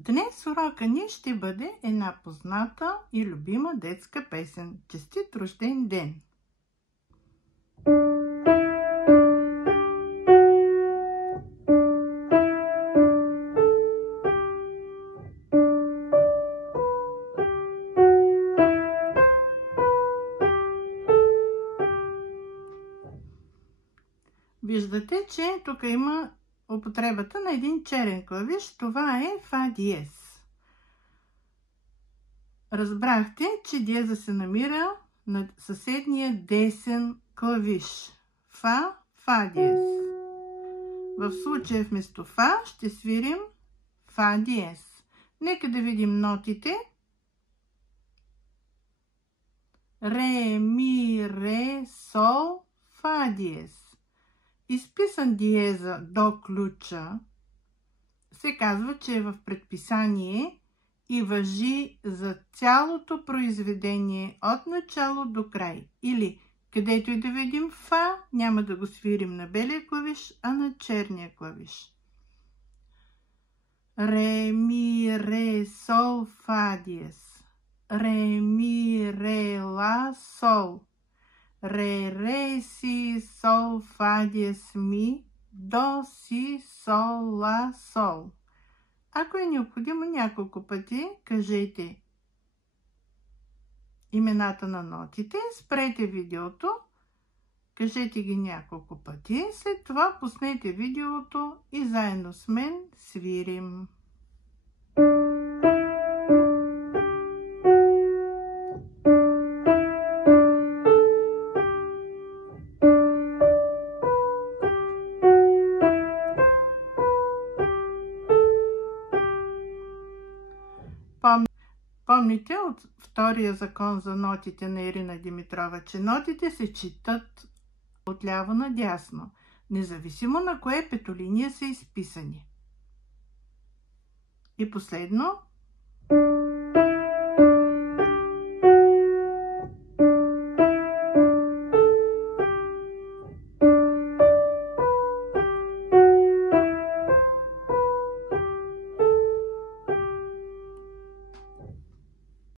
Днес урока ни ще бъде една позната и любима детска песен. Честит рожден ден! Виждате, че тук има употребата на един черен клавиш. Това е фа диез. Разбрахте, че диеза се намира на съседния десен клавиш. Фа диез. В случая вместо фа ще свирим фа диез. Нека да видим нотите. Ре, ми, ре, сол, фа диез. Изписан диеза до ключа се казва, че е в предписание и важи за цялото произведение от начало до край. Или където и да видим фа, няма да го свирим на белия клавиш, а на черния клавиш. Ре, ми, ре, сол, фа диез. Ре, ми, ре, ла, сол. Ре, ре, си, сол, фа диез, ми, до, си, сол, ла, сол. Ако е необходимо няколко пъти, кажете имената на нотите, спрете видеото, кажете ги няколко пъти, след това пуснете видеото и заедно с мен свирим. Помните от втория закон за нотите на Ирина Димитрова, че нотите се четат отляво надясно, независимо на кое петолиния са изписани. И последно,